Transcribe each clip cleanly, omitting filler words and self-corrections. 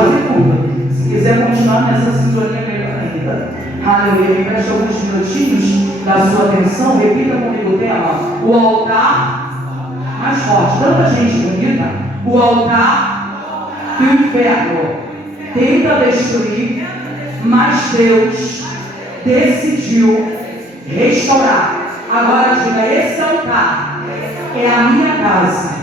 Se quiser continuar nessa sintonia, melhor ainda. Aleluia. Me preste alguns minutinhos da sua atenção. Repita comigo o tema. O altar mais forte. Tanta gente bonita. O altar que o inferno tenta destruir, mas Deus decidiu restaurar. Agora diga: esse altar é a minha casa,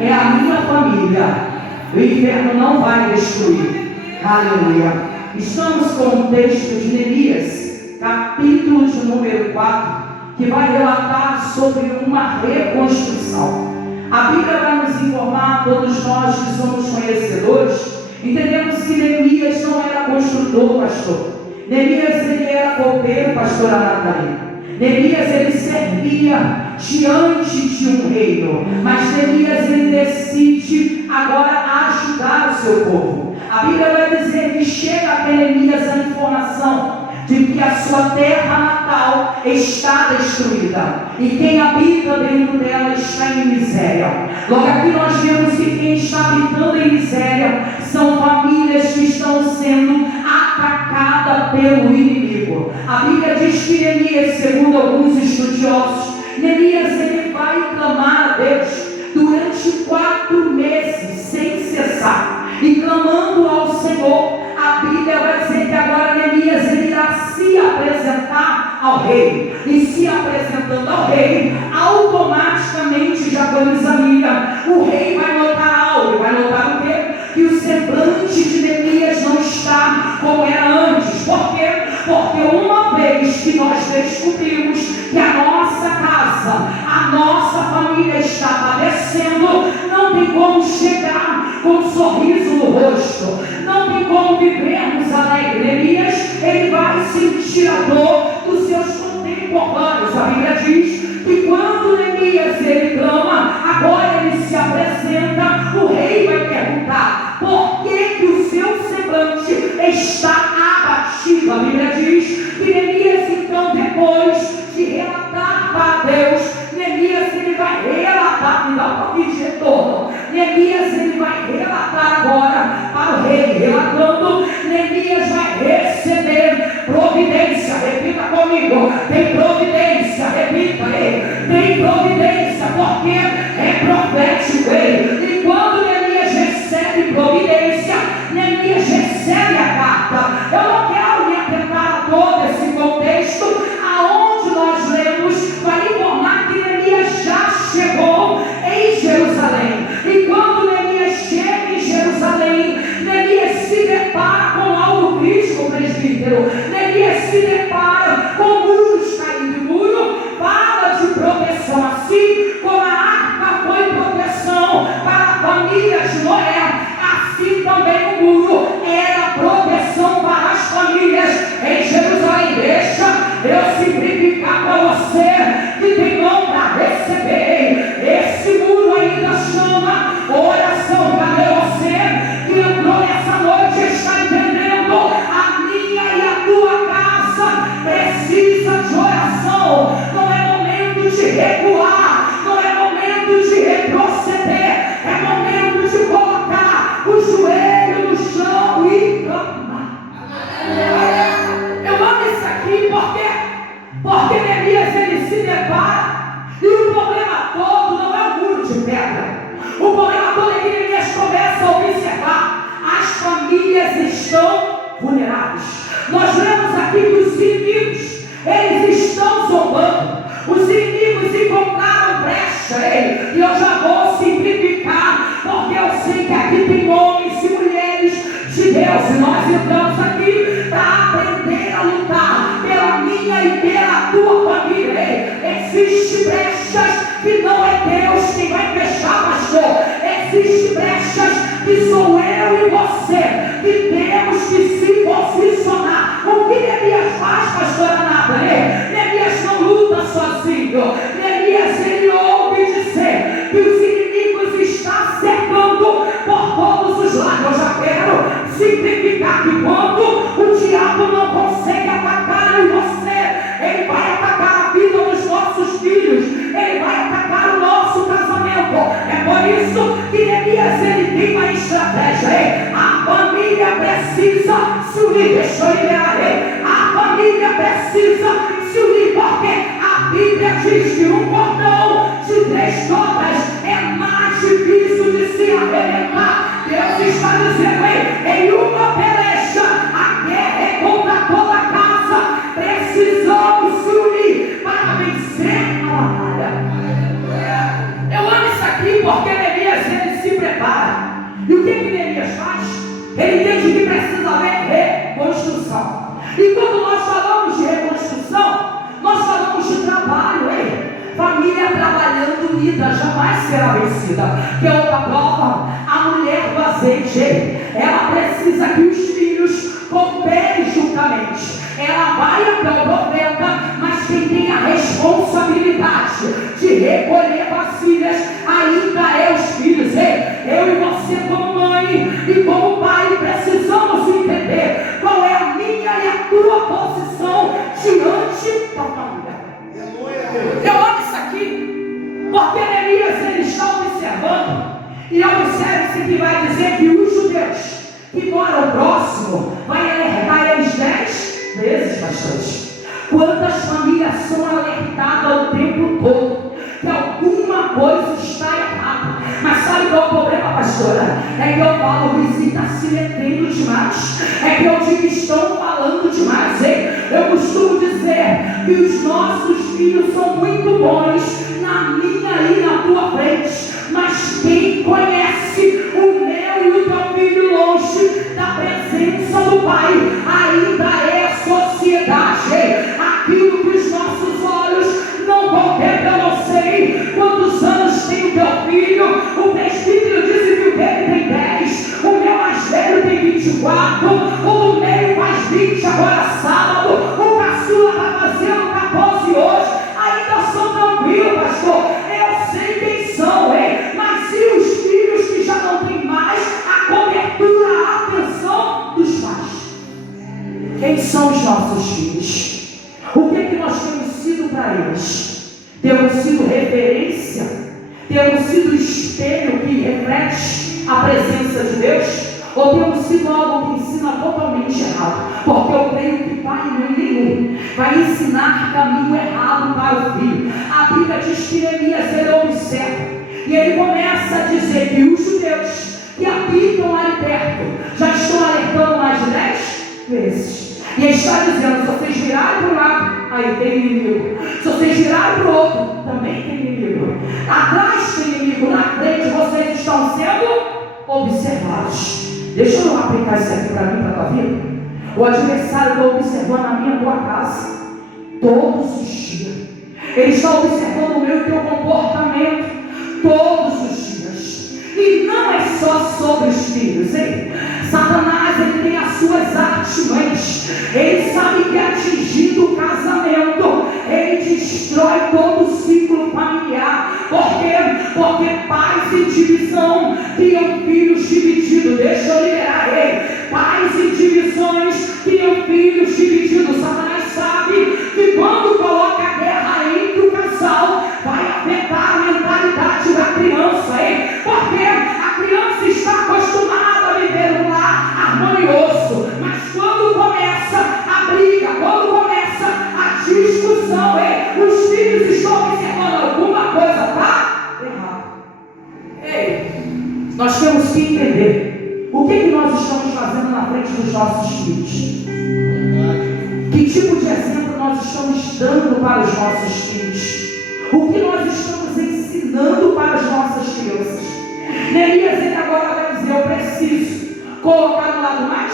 é a minha família. O inferno não vai destruir. Aleluia. Estamos com o texto de Neemias, capítulo de número 4, que vai relatar sobre uma reconstrução. A Bíblia vai nos informar, todos nós que somos conhecedores, entendemos que Neemias não era construtor, pastor. Neemias, ele era copeiro, pastora Nathalie. Neemias, ele servia diante de um reino, mas Neemias, ele decide agora ajudar o seu povo. A Bíblia vai dizer que chega até Neemias a informação de que a sua terra natal está destruída e quem habita dentro dela está em miséria. Logo aqui nós vemos que quem está habitando em miséria são famílias que estão sendo atacadas pelo inimigo. A Bíblia diz que Neemias, segundo alguns estudiosos, Neemias, ele vai clamar a Deus durante 4 meses sem cessar, e clamando ao Senhor. A Bíblia vai dizer que agora Neemias, ele irá se apresentar ao rei, e se apresentando ao rei, automaticamente, já coisa minha, o rei vai notar algo. Vai notar o quê? Que o semblante de Neemias não está como era antes. Por quê? Porque uma vez que nós descobrimos que a nossa casa, a nossa família está padecendo, não tem como chegar com um sorriso no rosto, não tem como vivermos alegre. Neemias, ele vai sentir a dor dos seus contemporâneos. A Bíblia diz que quando Neemias, ele clama, agora ele se apresenta, o rei vai perguntar: por que o seu semblante está abatido? A Bíblia diz que Neemias, então, depois de relatar para Deus, Neemias, ele vai relatar, me dá um pouquinho de retorno. Neemias, ele vai relatar agora para o rei, relatando. Neemias vai receber providência. Repita comigo: tem providência. Repita aí: tem providência, porque é profético. E quando Neemias recebe providência, Neemias recebe a carta. Eu não quero me atentar a todo esse contexto, aonde nós lemos, para informar que Neemias já chegou em Jerusalém. E quando Neemias chega em Jerusalém, Neemias se depara com algo crítico, presbítero. Neemias se depara com muros caindo. O muro fala de proteção, assim como a arca foi proteção para a família de Noé, assim também o muro era proteção para as famílias em Jerusalém. Deixa eu simplificar para você que tem mão para receber. Esse muro ainda chama oração. Cadê você que entrou nessa noite e está entendendo? A minha e a tua casa precisa de oração. Não é momento de recuar, não é momento de retroceder, é momento de colocar o joelho no chão e clamar. Eu amo isso aqui porque Neemias, ele se depara, e o problema todo não é o muro de pedra. O problema todo é que Neemias começa a observar: as famílias estão vulneráveis. Nós vemos aqui que os inimigos, eles estão zombando. Os inimigos encontraram brecha. E eu já vou simplificar, porque eu sei que aqui tem homens e mulheres de Deus, e nós entramos aqui para aprender a lutar pela minha e pela tua família. Existe brechas que não é Deus quem vai fechar, pastor. Existe brechas que sou eu e você que temos que se posicionar. O que Neemias faz, pastora Nathalie? Neemias não luta sozinho. Neemias, ele ouve dizer que os inimigos estão cercando por todos os lados. Eu já quero simplificar que quando deixa eu liberar. A família precisa se unir, porque a Bíblia diz que um cordão de 3 dobras é mais difícil de se arrebentar. Deus está dizendo em uma peleja, a guerra é contra toda a casa. Precisamos se unir para vencer a batalha. Eu amo isso aqui porque Neemias ele se prepara. E o que Neemias faz? Ele entende que precisa haver reconstrução. E quando nós falamos de reconstrução, nós falamos de trabalho, família trabalhando unida jamais será vencida. Que é outra prova, a mulher do azeite, ela precisa que os filhos cooperem juntamente. Ela vai até o profeta, mas quem tem a responsabilidade de recolher vasilhas ainda é os filhos. Eu e você como mãe e como pai precisamos entender qual é a minha e a tua posição diante da família. Eu amo isso aqui, porque Neemias ele está observando, e observe-se que vai dizer que os judeus que moram próximo vai alertar eles 10 vezes bastante. Quantas famílias são alertadas o tempo todo que alguma coisa está errada? Mas sabe qual é o problema, pastora? É que eu falo, o vizinho está se metendo demais. É que eu digo, estão falando demais. Eu costumo dizer que os nossos filhos são muito bons na minha e na tua frente, mas quem conhece o meu e o teu filho longe da presença do Pai ainda é a sociedade. Aquilo que os nossos olhos não contemplam. Eu não sei quantos anos tem o teu filho. O presbítero disse que o dele tem 10, o meu mais velho tem 24, o do meio faz 20 agora sábado, o caçula está fazendo 14 hoje. Ainda são tranquilos, pastor. Eu sei quem são, mas e os filhos que já não têm mais a cobertura, a atenção dos pais? Quem são os nossos filhos? O que nós temos sido para eles? Temos sido referência? Temos sido espelho que reflete a presença de Deus? Ou temos sido algo que ensina totalmente errado? Porque eu creio que pai nenhum vai ensinar caminho errado para o filho. A Bíblia diz que Neemias ele observa, e ele começa a dizer que os judeus que habitam ali perto já estão alertando mais de 10 vezes. E ele está dizendo, se vocês virarem para um lado, aí tem inimigo. Se vocês virarem para o outro, também tem inimigo. Atrás tem inimigo, na frente vocês estão sendo observados. Deixa eu aplicar isso aqui para mim, para a tua vida. O adversário está observando a minha tua casa todos os dias. Ele está observando o meu e teu comportamento todos os dias. E não é só sobre os filhos, Satanás ele tem as suas artimanhas. Ele sabe que atingindo o casamento, ele destrói todo o ciclo familiar. Por quê? Porque pais em divisão criam filhos divididos. Deixa eu liberar ele. Pais em divisões criam filhos divididos. Satanás sabe que quando coloca a guerra entre o casal, vai afetar a mentalidade da criança. Porque a criança está acostumada a viver um lar harmonioso, mas quando começa a briga, quando começa a discussão, os filhos estão observando alguma coisa está errada. Nós temos que entender o que nós estamos fazendo na frente dos nossos filhos. Que tipo de exemplo nós estamos dando para os nossos filhos? O que nós estamos ensinando para as nossas crianças? Neemias ele agora vai dizer, eu preciso colocar no lado mais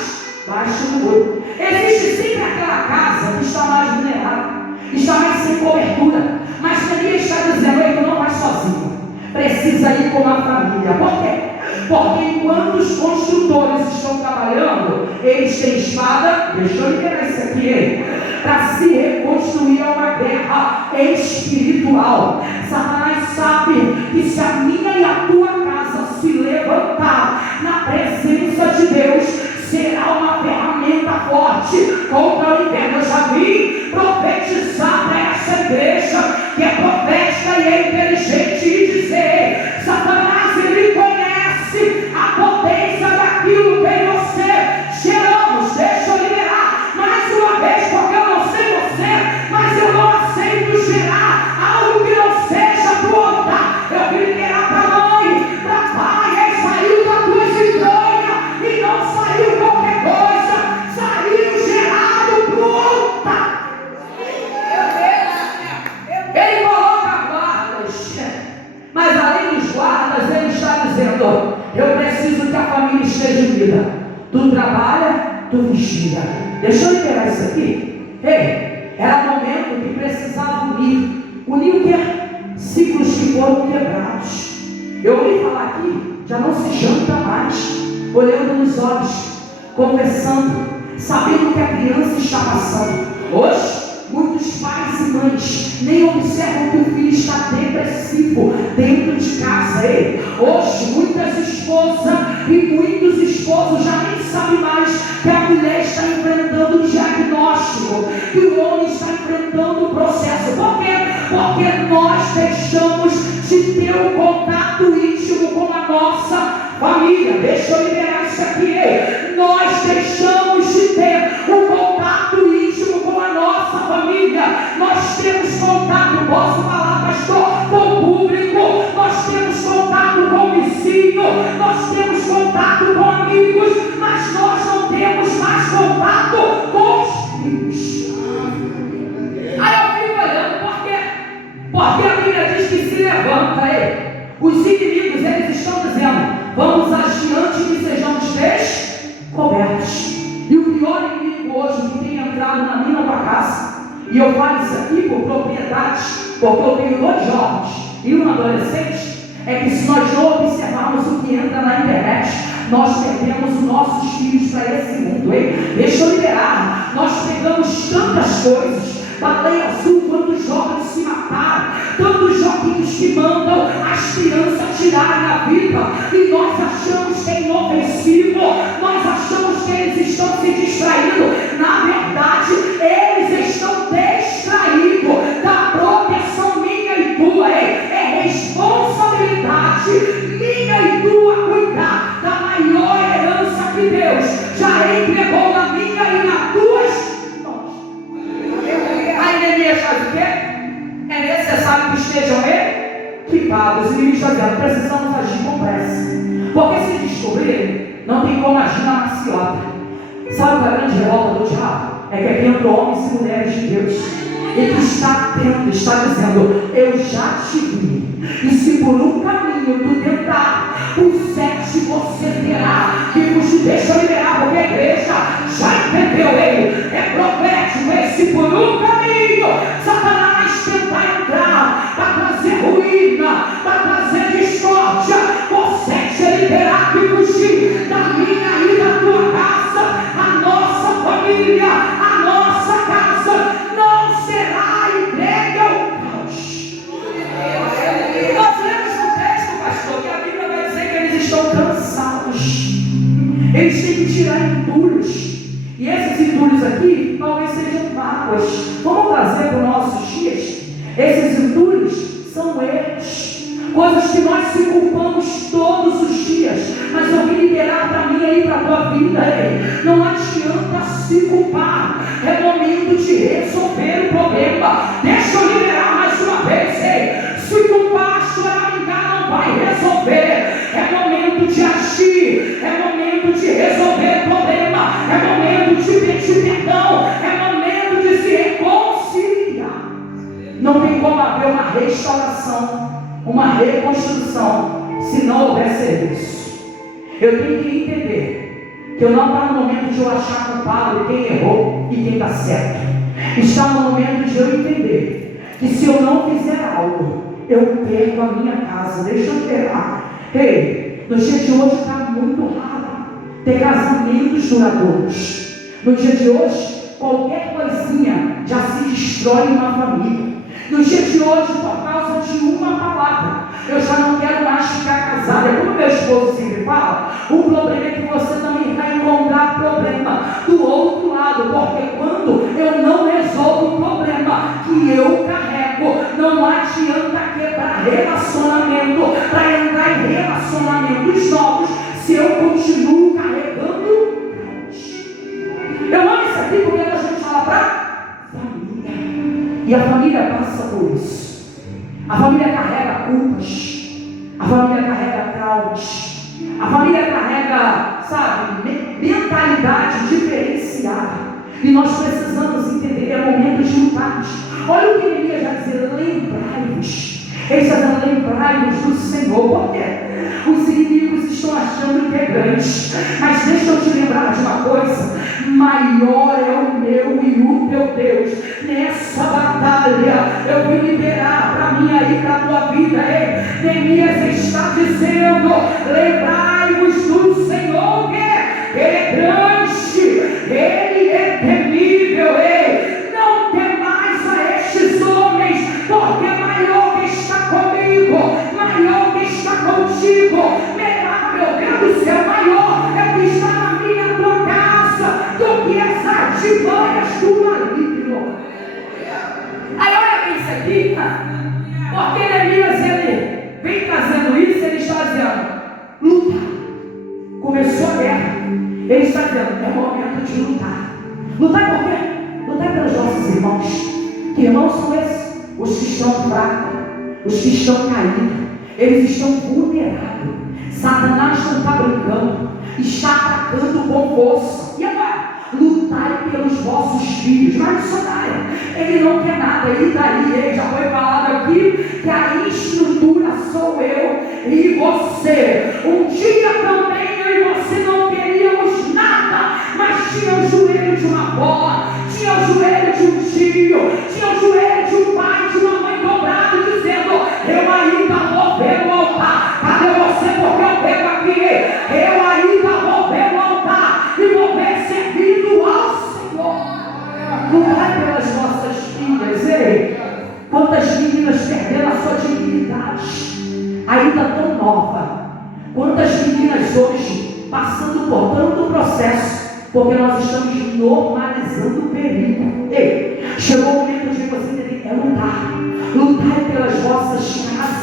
baixo do muro. Existe sempre aquela casa que está mais vulnerável, está mais sem cobertura, mas Neemias está dizendo, ele não vai sozinho, precisa ir com a família. Por quê? Porque enquanto os construtores estão trabalhando, eles têm espada, deixa eu liberar isso aqui, para se reconstruir uma guerra espiritual. Satanás sabe que se a minha e a tua casa se levantar na presença de Deus, será uma ferramenta forte contra o inferno. Eu já vim profetizar para essa igreja que é profética e é inteligente e dizer, Satanás ele conhece a potência daquilo que em você geramos. Deixa eu liberar. tu trabalha, tu vigia. Deixa eu liberar isso aqui. Ei, era o momento que precisava unir o quê? Ciclos que foram quebrados. Eu ouvi falar aqui, já não se janta mais, olhando nos olhos, conversando, sabendo o que a criança está passando. Hoje, muitos pais e mães nem observam que o filho está depressivo dentro de casa. Ei, hoje, muitas esposas e muitos esposos já nem sabem mais que a mulher está enfrentando o diagnóstico, que o homem está enfrentando o processo. Por quê? Porque nós deixamos de ter um contato íntimo com a nossa família. Deixa eu liberar isso aqui. Ei. Nós deixamos de ter um contato íntimo com a nossa família. Nós temos contato, posso falar, pastor, com o público. Nós temos contato com o vizinho. Nós temos contato com amigos. Mas nós não temos mais contato com os filhos. Aí eu fico olhando, por quê? Porque a Bíblia diz que se levanta. Ei. Os inimigos, eles estão dizendo: vamos adiante e sejamos descobertos. E o pior inimigo hoje que tem entrado na minha tua casa, e eu falo isso aqui por propriedade, porque eu tenho 2 jovens e um adolescente, é que se nós não observarmos o que entra na internet, nós perdemos os nossos filhos para esse mundo. Hein? Deixa eu liberar. Nós pegamos tantas coisas. Baleia azul, quantos jovens se mataram, tantos joguinhos que mandam as crianças tirarem a vida, e nós achamos que é inofensivo, nós achamos que eles estão se distraindo. Na verdade, eles estão distraídos da proteção minha e tua. É responsabilidade minha e tua cuidar da maior herança que Deus já entregou na minha e na tuas. Aí Neemias faz o quê? É necessário que estejam equipados. E ele está dizendo: precisamos agir com pressa. Porque se descobrirem, não tem como agir na maciota. Sabe qual é a grande revolta do diabo? É que aqui entram homens e mulheres de Deus. Ele está atento, está dizendo: eu já te vi. E se por um caminho tu tentar, por 7 você terá que fugir. Deixa eu liberar, porque a igreja já entendeu ele. É profético. Se por um caminho Satanás tentar entrar para trazer ruína, para trazer discórdia, por 7 ele terá que fugir da minha e da tua casa. A nossa família, a nossa casa não será entregue ao caos. Nós lemos no texto, pastor, que a Bíblia vai dizer que eles estão cansados. Eles têm que tirar entulhos. E esses entulhos aqui talvez sejam mágoas. Vamos trazer para os nossos dias. Esses entulhos são erros, coisas que nós se culpamos todos os dias. Mas eu vim liberar para mim e para a tua vida. Não adianta se culpar. É momento de resolver o problema. Deixa eu liberar mais uma vez. Se culpar, chorar, vingar, não vai resolver. É momento de agir. É momento de resolver o problema. É momento de pedir perdão. É momento de se reconciliar. Não tem como haver uma restauração, uma reconstrução, se não houver serviço. Eu tenho que entender que eu não está no momento de eu achar culpado quem errou e quem está certo. Está no momento de eu entender que se eu não fizer algo, eu perco a minha casa. Deixa eu esperar. No dia de hoje está muito raro ter casamentos duradouros. No dia de hoje, qualquer coisinha já se destrói uma família. No dia de hoje, por causa de uma palavra, eu já não quero mais ficar casada. É como meu esposo sempre fala: o problema é que você também vai encontrar problema do outro lado. Porque quando eu não resolvo o problema que eu carrego, não adianta quebrar relacionamento para entrar em relacionamentos novos se eu continuo carregando. Eu amo isso aqui porque a gente fala para família. E a família passa por isso. A família carrega culpas. A família carrega traumas. A família carrega, mentalidade diferenciada. E nós precisamos entender, é momento de lutar. Olha o que Neemias vai dizer: lembrai-vos. Ele está dizendo: lembrai-vos do Senhor. Por quê? Os inimigos estão achando que é grande. Mas deixa eu te lembrar maior é o meu e o teu Deus. Nessa batalha eu vou liberar para mim aí, para a tua vida. Neemias está dizendo: lembrai-vos do Senhor, que Ele é grande, Ele é temível. Não temais a estes homens, porque maior que está comigo, maior que está contigo. Meu Deus do céu, maior é o que está na minha tua casa do que as artimanhas do maligno. Aí olha bem isso aqui, porque Neemias ele vem trazendo isso. Ele está dizendo: luta. Começou a guerra, ele está dizendo: é momento de lutar. Lutar por quê? Lutar pelos nossos irmãos. Que irmãos são esses? Os que estão fracos, os que estão caídos, eles estão vulneráveis. Satanás não está brincando, está atacando com força. E agora? Lutai pelos vossos filhos. Mas missionário, ele não quer nada, ele está aí. Ele já foi falado aqui que a estrutura sou eu e você. Um dia também eu e você não teríamos nada, mas tinha o joelho de uma avó, tinha o joelho de um tio, tinha o joelho de um pai, de uma mãe dobrado, dizendo: eu ainda vou ver o altar. Cadê você? Porque eu pego aqui. Eu ainda vou ver o altar e vou ver servindo ao Senhor. Lutai pelas nossas filhas. Quantas meninas perderam a sua dignidade, ainda tão nova. Quantas meninas hoje passando por tanto processo, porque nós estamos normalizando o perigo. Chegou o momento de você entender: é lutar. Lutai pelas vossas casas.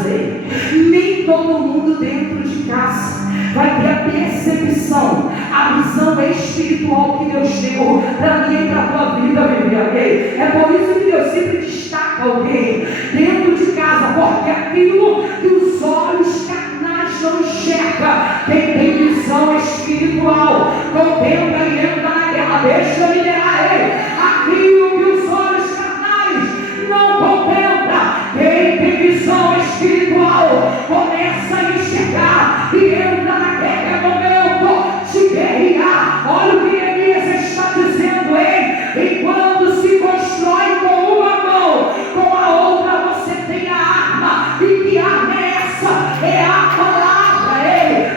Nem todo mundo dentro de casa vai ter a percepção, a visão espiritual que Deus deu para mim e para a tua vida, bebê. É por isso que Deus sempre destaca alguém dentro de casa, porque aquilo que os olhos carnais não enxergam, quem tem visão espiritual contempla e entra na guerra. Deixa eu liderar aquilo que os olhos carnais não contemplam, quem tem visão espiritual começa a enxergar e entra na guerra. É momento de guerrear. Olha o que Neemias está dizendo: enquanto se constrói com uma mão, com a outra você tem a arma. E que arma é essa? É a palavra.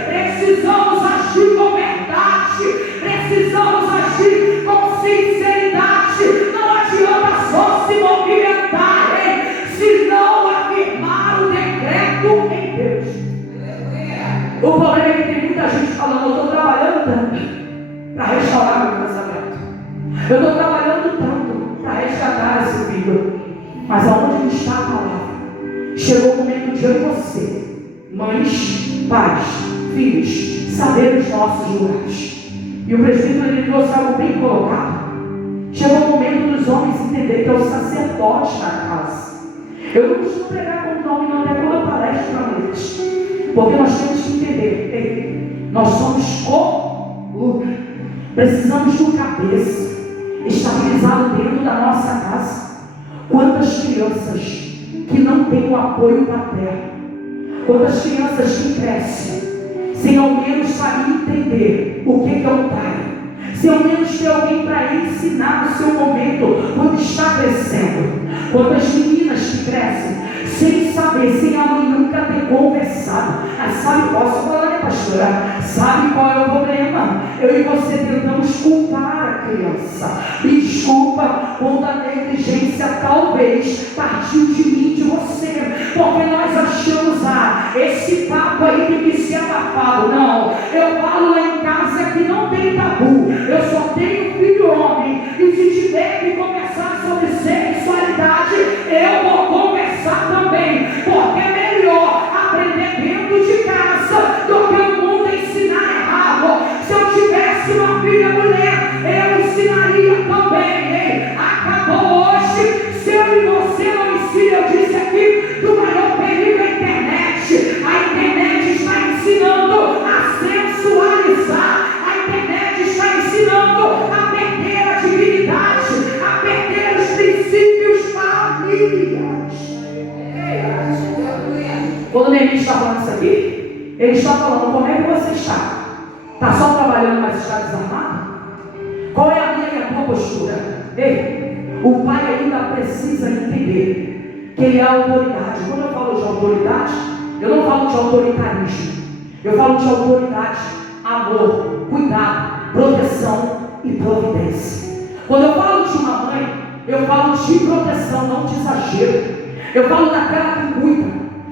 Precisamos agir com verdade, precisamos agir com sinceridade. Não adianta só se movimentar, se não afirmar o decreto em Deus. O problema é que tem muita gente falando: eu estou trabalhando tanto para restaurar meu casamento, eu estou trabalhando tanto para resgatar esse filho. Mas aonde está a palavra? Chegou o momento de eu e você, mães, pais, filhos, saber os nossos lugares. E o presbítero ele trouxe algo bem colocado. Chegou o momento dos homens entender que é o sacerdote na casa. Eu não costumo pregar com nome, não, até quando eu palestro para mulheres, porque nós temos que entender: nós somos coluna, precisamos de um cabeça estabilizado dentro da nossa casa. Quantas crianças que não têm o apoio paterno, quantas crianças que crescem sem ao menos saber entender o que é um pai, sem ao menos ter alguém para ensinar no seu momento quando está crescendo. Quantas meninas que crescem sem saber, sem a mãe nunca ter conversado. Mas sabe, posso falar, né, pastora? Sabe qual é o problema? Eu e você tentamos culpar a criança. Me desculpa, quando a negligência talvez partiu de mim, de você, porque nós achamos: esse papo aí tem que ser abafado. Não, eu falo lá em casa que não tem tabu. Eu só tenho filho homem, e se tiver que conversar sobre sexualidade, eu vou conversar também, porque é melhor aprender dentro de casa do que o mundo ensinar errado. Se eu tivesse uma filha mulher, eu ensinaria também. Acabou hoje. Se eu e você não ensina, eu disse aqui do maior perigo é a internet. A internet está ensinando a sensualizar, a internet está ensinando a perder a dignidade, a perder os princípios familiares. Quando o Neemias está falando isso aqui, ele está falando: como é que você está? Está só trabalhando, mas está desarmado? Qual é a minha e postura. Ei, o pai ainda precisa entender que ele é autoridade. Quando eu falo de autoridade, eu não falo de autoritarismo. Eu falo de autoridade, amor, cuidado, proteção e providência. Quando eu falo de uma mãe, eu falo de proteção, não de exagero. Eu falo daquela que cuida,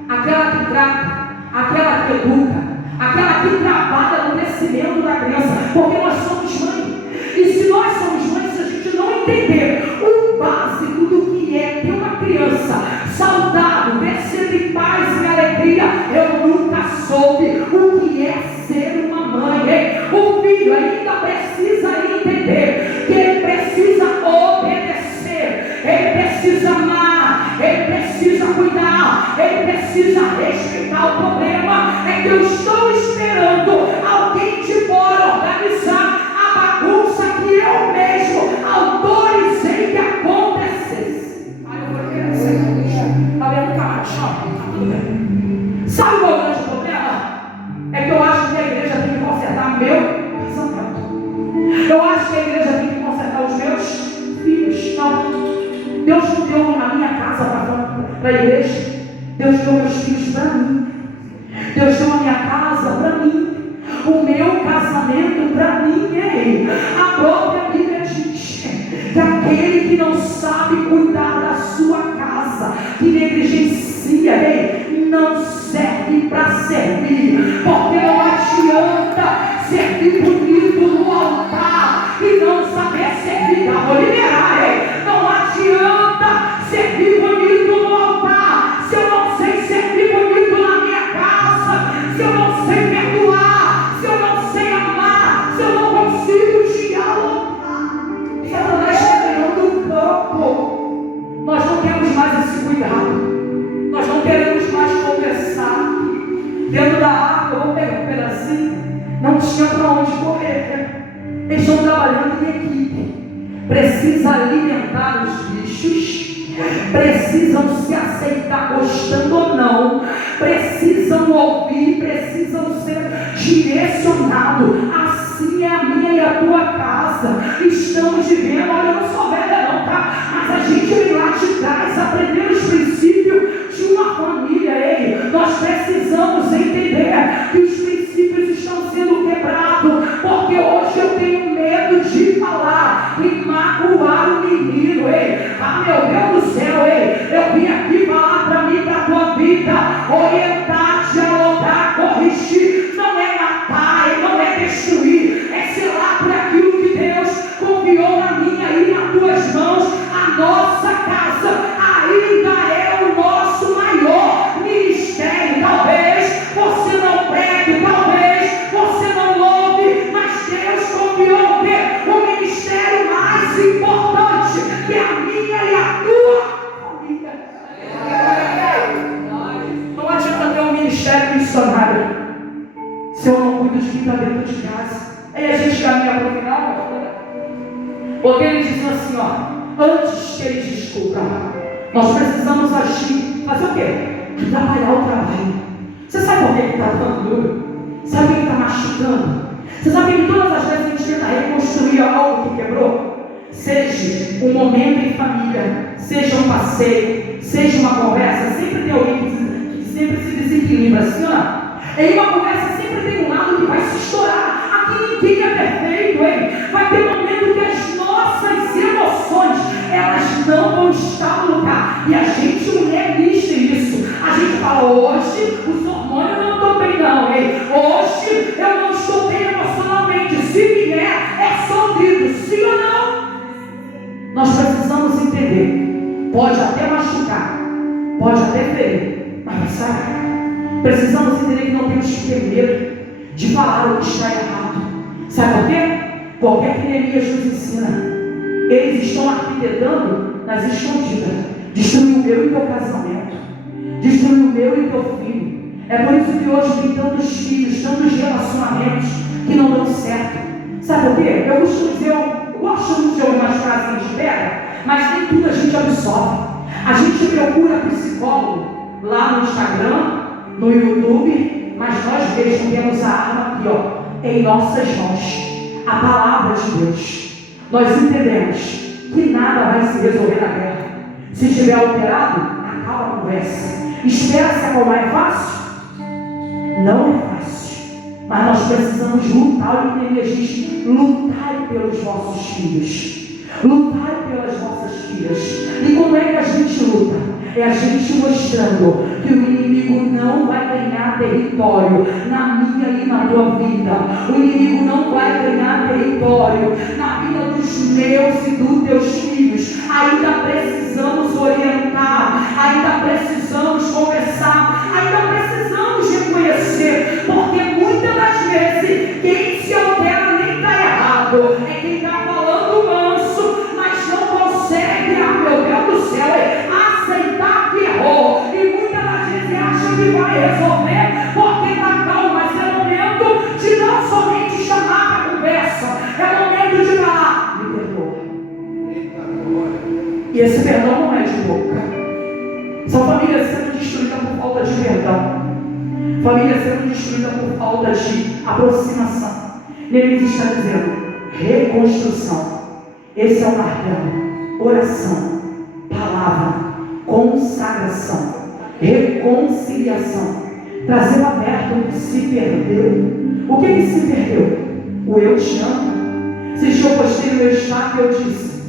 aquela que trata, aquela que educa, aquela que trabalha no crescimento da criança, porque nós somos mãe. E se nós somos mães, se a gente não entender o básico do que é ter uma criança saudável, crescendo em paz e alegria, eu nunca soube o que é ser uma mãe. Hein? O filho ainda precisa entender que ele precisa obedecer, ele precisa amar, ele precisa cuidar, ele precisa respeitar. O problema é que eu estou esperando alguém de fora organizar a bagunça que eu mesmo autorizei que acontecesse. Aí eu vou querer ser tá vendo, Camacho? Tá tudo bem. Sabe qual é o grande problema? É que eu acho que a igreja tem que consertar meu casamento. Eu acho que a igreja tem que consertar os meus filhos. Não. Deus não deu a minha casa para a igreja. Deus deu meus filhos para mim. Deus deu a minha casa para mim. O meu casamento para mim. Ei, a própria Bíblia diz que aquele que não sabe cuidar da sua casa, que negligencia, ei, não serve para servir. Porque não adianta servir bonito no altar e não saber servir. Vou liberar, ei. Não adianta servir bonito no altar se eu não sei servir bonito na minha casa, se eu não sei perdoar, se eu não sei amar, se eu não consigo dialogar. Satanás está ganhando o campo. Nós não temos mais esse cuidado. Nós não queremos mais conversar. Dentro da arca, eu vou pegar um pedacinho. Não tinha para onde correr. Eles estão trabalhando em equipe. Precisa alimentar os bichos, precisam se aceitar gostando ou não, precisam ouvir, precisam ser direcionados. Assim é a minha e a tua casa. Estamos vivendo, olha, eu não sou velha não, tá? Mas a gente vem lá de trás aprendendo os princípios de uma família. Ei, nós precisamos entender que os princípios estão sendo quebrados, porque hoje eu tenho medo de falar e magoar o menino. Ei, ah, meu Deus do céu, ei, eu vim aqui falar para mim, para a tua vida, orientar, dialogar, corrigir. Não é matar, não é destruir, é zelar por aquilo que Deus confiou na minha e nas tuas mãos. A nossa casa ainda é o nosso maior ministério. Talvez você não pregue, talvez você não louve, mas Deus confiou o ministério mais importante, que é a minha e a tua família. Não adianta ter um ministério missionário se eu não cuido de quem está dentro de casa. Aí a gente caminha para o final, porque ele diz assim, ó, antes que eles descubram, nós precisamos agir, fazer o quê? Trabalhar o trabalho. Você sabe por que ele está dando duro? Sabe o que ele está machucando? Você sabe que todas as vezes a gente tenta reconstruir algo que quebrou? Seja um momento em família, seja um passeio, seja uma conversa, sempre tem alguém que sempre se desequilibra, assim, ó. Em uma conversa sempre tem um lado que vai se estourar. Aqui ninguém é perfeito, hein? Vai ter um momento que as nossas emoções, elas não vão estar no lugar. E a gente, mulher, lista isso. A gente fala, hoje os hormônios não estão bem não, hein? Hoje eu não estou bem emocionalmente. Se vier, é só grito, sim ou não? Nós precisamos entender. Pode até machucar, pode até ferir, mas vai sair. Precisamos entender que não temos que ter medo de falar o que está errado. Sabe por quê? Porque a Neemias nos ensina. Eles estão arquitetando nas escondidas. Destruir o meu e teu casamento. Destruir o meu e teu filho. É por isso que hoje tem tantos filhos, tantos relacionamentos que não dão certo. Sabe por quê? Eu costumo dizer, eu gosto muito de algumas frases de pedra, mas nem tudo a gente absorve. A gente procura psicólogo lá no Instagram, no YouTube, mas nós mesmos temos a arma aqui, ó, em nossas mãos, a palavra de Deus. nós entendemos que nada vai se resolver na guerra. Se estiver alterado, acaba a conversa. Espera se acalmar, é fácil? Não é fácil. Mas nós precisamos lutar. O que diz: lutai pelos vossos filhos. Lutai pelas vossas filhas. E como é que a gente luta? É a gente mostrando que o inimigo não vai ganhar território na minha e na tua vida. O inimigo não vai ganhar território na vida dos meus e dos teus filhos. Ainda precisamos orientar, ainda precisamos conversar, ainda precisamos reconhecer, porque muitas das vezes quem se altera nem está errado, é quem está falando manso, mas não consegue, meu Deus do céu, aceitar que errou, e muitas das vezes acha que vai resolver porque está calmo. Mas é momento de não somente chamar para a conversa, é momento de falar: me perdoa. E esse perdão não é de boca. São famílias sendo destruídas por falta de perdão, famílias sendo destruídas por falta de aproximação. Neemias está dizendo: reconstrução. Esse é o martelo. Oração, palavra, consagração, reconciliação, trazer aberto o que se perdeu. O que se perdeu? O eu te amo. Se eu postei no meu estado, eu disse: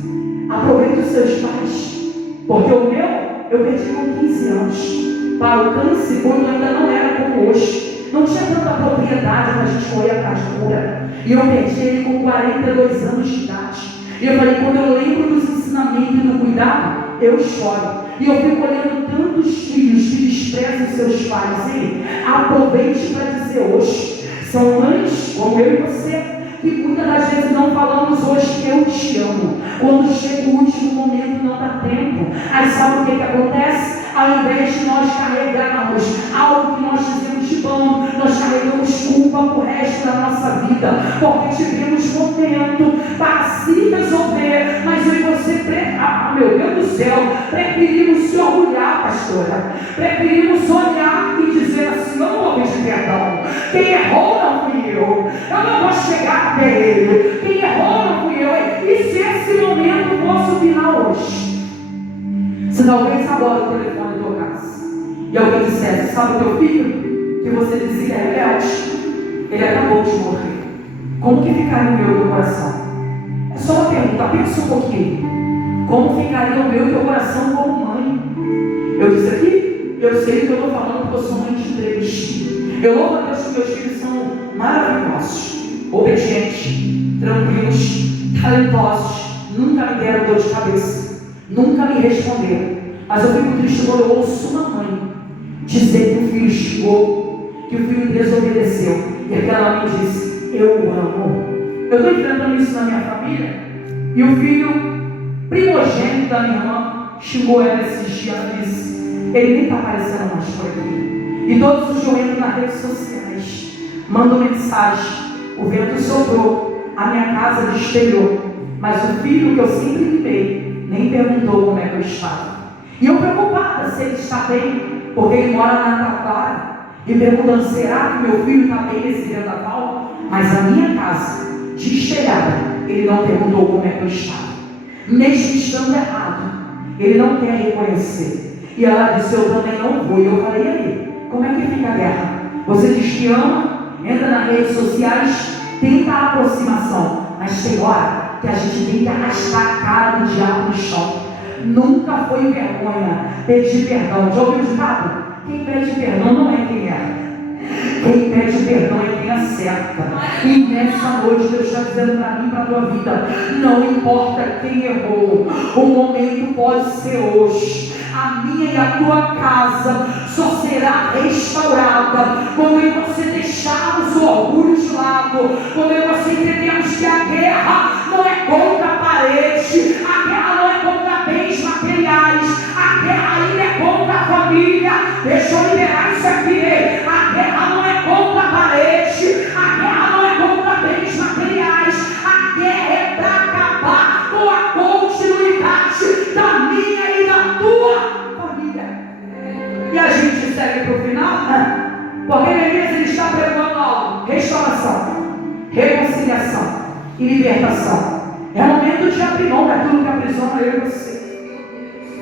aproveite os seus pais, porque o meu eu perdi com 15 anos para o câncer, quando ainda não era como hoje. Não tinha tanta propriedade para a gente correr atrás de cura. E eu perdi ele com 42 anos de idade. E eu falei: quando eu lembro dos ensinamentos e do cuidado, eu choro. E eu fico olhando tantos filhos que desprezam seus pais. E aproveite para dizer hoje: são mães como eu e você, que muitas das vezes não falamos hoje eu te amo. Quando chega o último momento não dá tempo. Aí sabe o que acontece? Ao invés de nós carregarmos algo que nós fizemos de bom, nós carregamos culpa para o resto da nossa vida, porque tivemos momento para se resolver, mas eu e você, meu Deus do céu, preferimos se orgulhar, pastora, preferimos olhar e dizer assim: eu não vou pedir perdão, quem errou não fui eu não vou chegar até ele, quem errou não fui eu. E se esse momento fosse o final hoje? Se talvez agora o telefone tocasse e alguém dissesse: sabe o teu filho, que você disse que é rebelde, ele acabou de morrer, como que ficaria o meu e o teu coração? É só uma pergunta, pensa um pouquinho. Como ficaria o meu e o teu coração como mãe? Eu disse aqui, eu sei o que eu estou falando, porque eu sou mãe de 3. Eu louvo a Deus que meus filhos são maravilhosos, obedientes, tranquilos, talentosos, nunca me deram dor de cabeça, nunca me responderam. Mas eu fico triste quando eu ouço uma mãe dizer que o filho xingou, que o filho desobedeceu, e aquela mãe disse: eu o amo. Eu estou enfrentando isso na minha família, e o filho primogênito da minha irmã xingou ela esses dias e disse: ele nem está aparecendo mais por aqui. E todos os dias eu entro nas redes sociais, mando mensagem: o vento soprou, a minha casa destelhou, mas o filho que eu sempre mimei nem perguntou como é que eu estava. E eu preocupada se ele está bem, porque ele mora na Taquara, e perguntando: será que meu filho está bem nesse vendaval? Mas a minha casa destelhada, ele não perguntou como é que eu estava. Mesmo estando errado, ele não quer reconhecer. E ela disse: eu também não vou. E eu falei: e aí, como é que fica a guerra? Você diz que ama, entra nas redes sociais, tenta a aproximação, mas tem hora que a gente tem que arrastar a cara do diabo no chão. Nunca foi vergonha pedir perdão. Já ouviu o ditado? Quem pede perdão não é quem erra, quem pede perdão é quem acerta. E nessa noite Deus está dizendo para mim e para a tua vida: não importa quem errou, o momento pode ser hoje. A minha e a tua casa só será restaurada quando você deixarmos o orgulho de lado, quando você entendermos que a guerra não é contra a parede, a guerra não é contra bens materiais, a guerra ainda é contra a família. Deixa eu liberar isso aqui. A guerra não é contra a parede, a guerra não é contra bens materiais, a guerra é para acabar com a continuidade da minha e da tua família. E a gente segue para o final, né? Porque Neemias ele está pregando algo: restauração, reconciliação e libertação. É momento de abrir mão daquilo que aprisiona eu e você.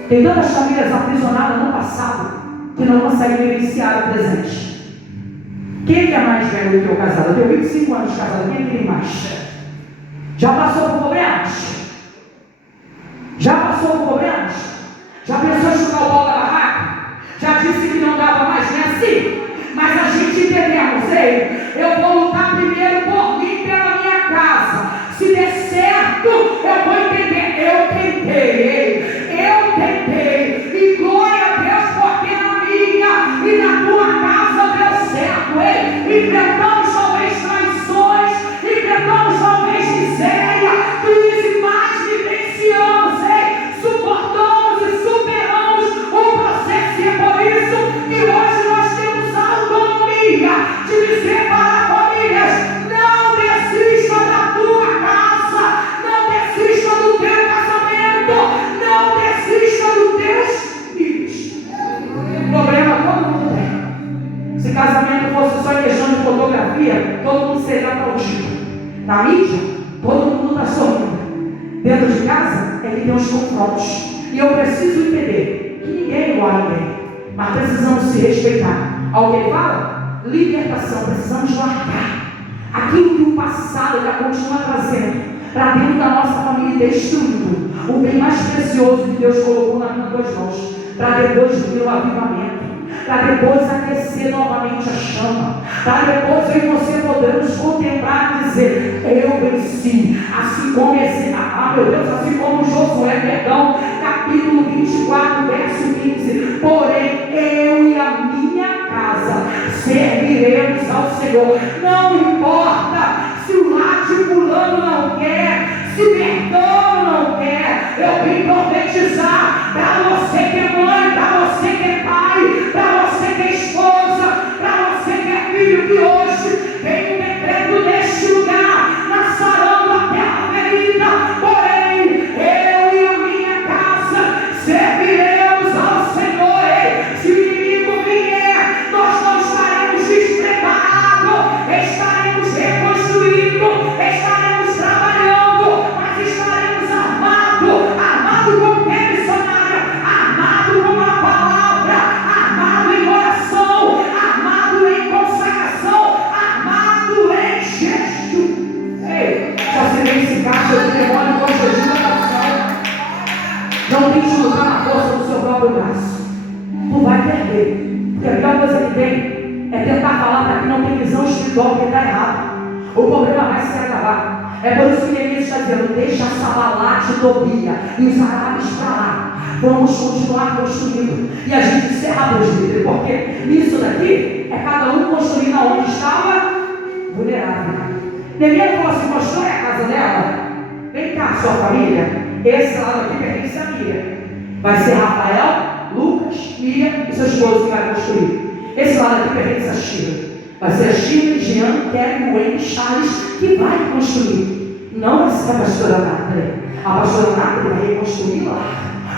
Tem tantas famílias aprisionadas no passado que não conseguem vivenciar o presente. Quem é mais velho do que o casado? Eu tenho 25 anos de casado. Quem tem mais? Já passou por problemas? Já passou por problemas? Já pensou em chutar o pau da barraca? Já disse que não dava mais, nem assim? Mas a gente entendemos, ei, eu vou lutar primeiro por mim, pela minha casa. Se der certo, eu vou entender. Eu tentei, e glória a Deus, porque na minha e na tua casa deu certo, ei. Enfrentamos talvez traições, enfrentamos talvez miséria, crise, mas vivenciamos, ei, suportamos e superamos o processo, e é por isso que hoje nós temos a autonomia de dizer para famílias: não desista da tua casa, não desista do teu casamento, não desista dos teus filhos. Problema todo mundo tem. Se casamento fosse só questão de fotografia, todo mundo seria aplaudido. Na mídia, todo mundo está sorrindo. Dentro de casa é que tem os confrontos. E eu preciso entender que ninguém é igual a ninguém, mas precisamos se respeitar. Alguém fala? Libertação. Precisamos largar aquilo que o passado já continua trazendo para dentro da nossa família e destruindo o bem mais precioso que Deus colocou nas tuas mãos, para depois vir o avivamento, para depois aquecer novamente a chama, para depois eu e você podermos contemplar e dizer: eu venci, assim como esse, assim como Josué, capítulo 24, verso 15. Porém, eu e a minha casa serviremos ao Senhor. Não importa se o lado de fulano não quer, se Bertano não quer. Eu vim profetizar para você que é mãe, para você que é pai, para você que é esposa, para você que é filho, que hoje tem um decreto neste lugar, na saranda, terra ferida. Porém, eu e a minha casa serviremos ao Senhor. Se o inimigo vier, nós não estaremos despreparados, estaremos reconstruindo, estaremos trabalhando, mas estaremos armados com o que, missionária? Armado com a palavra, armado em oração, armado em consagração, armado em jejum. Ei, só se vê esse caixa de demônio com jejum e oração. Não tente lutar na força do seu próprio braço. Tu vai perder, porque a pior coisa que tem é tentar falar para que não tem visão espiritual, que está errado. O problema vai se acabar. É por isso que Neemias está dizendo: deixa Sanbalat e Tobia e os árabes para lá. Vamos continuar construindo. E a gente encerra, presbítero, porque nisso daqui é cada um construindo aonde estava vulnerável. Neemias falou assim: constrói a casa dela. Vem cá, sua família. Esse lado aqui pertence a Miriam. Vai ser Rafael, Lucas, Miriam e seu esposo que vai construir. Esse lado aqui pertence a Sheila. Vai ser a Sheila, Jean, Kevin, Wayne, Charles que vai construir. Não vai ser a pastora Nathalie. A pastora Nathalie vai reconstruir lá.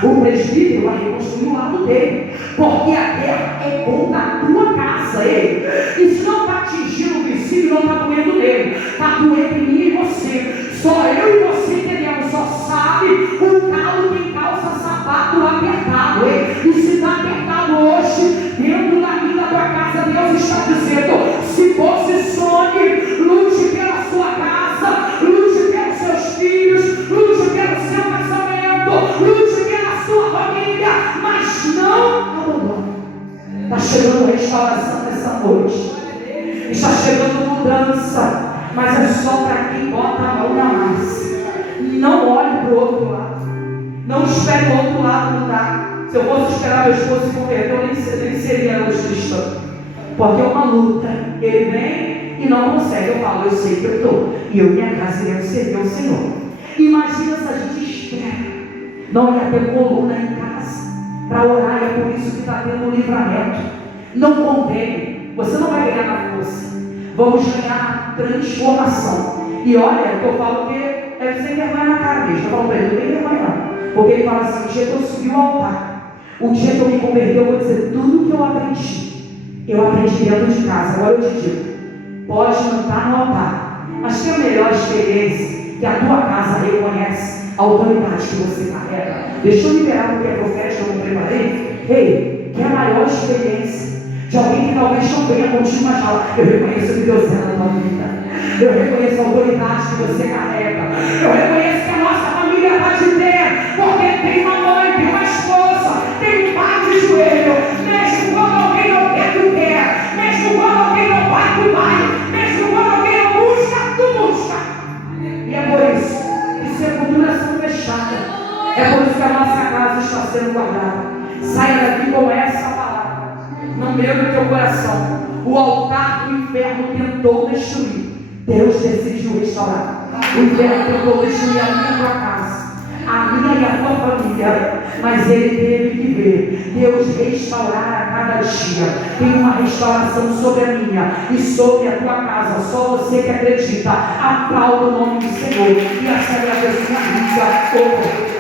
O presbítero vai reconstruir o lado dele. Porque a guerra é contra a tua casa. E se não está atingindo o vizinho, não está doendo nele. Está doendo em mim e você. Só eu e você entendemos. Só sabe o calo quem calça sapato apertado. E se está apertado hoje, dentro da minha da tua casa, Deus está dizendo: se posicione, lute pela sua casa, lute pelos seus filhos, lute pelo seu casamento, lute pela sua família, mas não abandone. Está chegando restauração nessa noite, está chegando mudança, mas é só para quem bota a mão na massa. Não olhe para o outro lado, não espere o outro lado mudar. Se eu fosse esperar meu esposo se converter, eu nem seria os cristãos, porque é uma luta. Ele vem e não consegue. Eu falo: eu sei que eu estou, e eu e minha casa iremos servir ao Senhor. Imagina se a gente espera, não ia ter coluna em casa para orar. E é por isso que está tendo um livramento. Não convém, você não vai ganhar na força, vamos ganhar na transformação. E olha, eu falo que é sem vergonha na cara mesmo. Eu falo para ele: não tem vergonha não, porque ele fala assim: o dia que eu subi ao altar, o dia que eu me converti, eu vou dizer tudo que eu aprendi dentro de casa. Agora eu te digo, pode não estar no altar, mas que a melhor experiência que a tua casa reconhece a autoridade que você carrega. Deixa eu liberar o que é profético, eu não preparei. Ei, que é a maior experiência de alguém que talvez não venha contigo, mas fala: eu reconheço que Deus é na tua vida. Eu reconheço a autoridade que você carrega. Eu reconheço que a nossa família está de pé, porque tem uma mãe, tem uma esposa, tem um pai de joelho. Mesmo quando alguém não quer, tu quer. Mesmo quando alguém não vai, tu vai. Mesmo quando alguém não busca, tu busca. E é por isso que sepulturas são fechadas. É por isso que a nossa casa está sendo guardada. Saia daqui com essa palavra. Não medo do teu coração. O altar que o inferno tentou destruir, Deus decidiu restaurar. O inferno tentou destruir a minha e a tua casa, a minha e a tua família, mas ele teve que ver Deus restaurar a cada dia. Tem uma restauração sobre a minha e sobre a tua casa. Só você que acredita, aplauda o nome do Senhor e acelera a sua vida.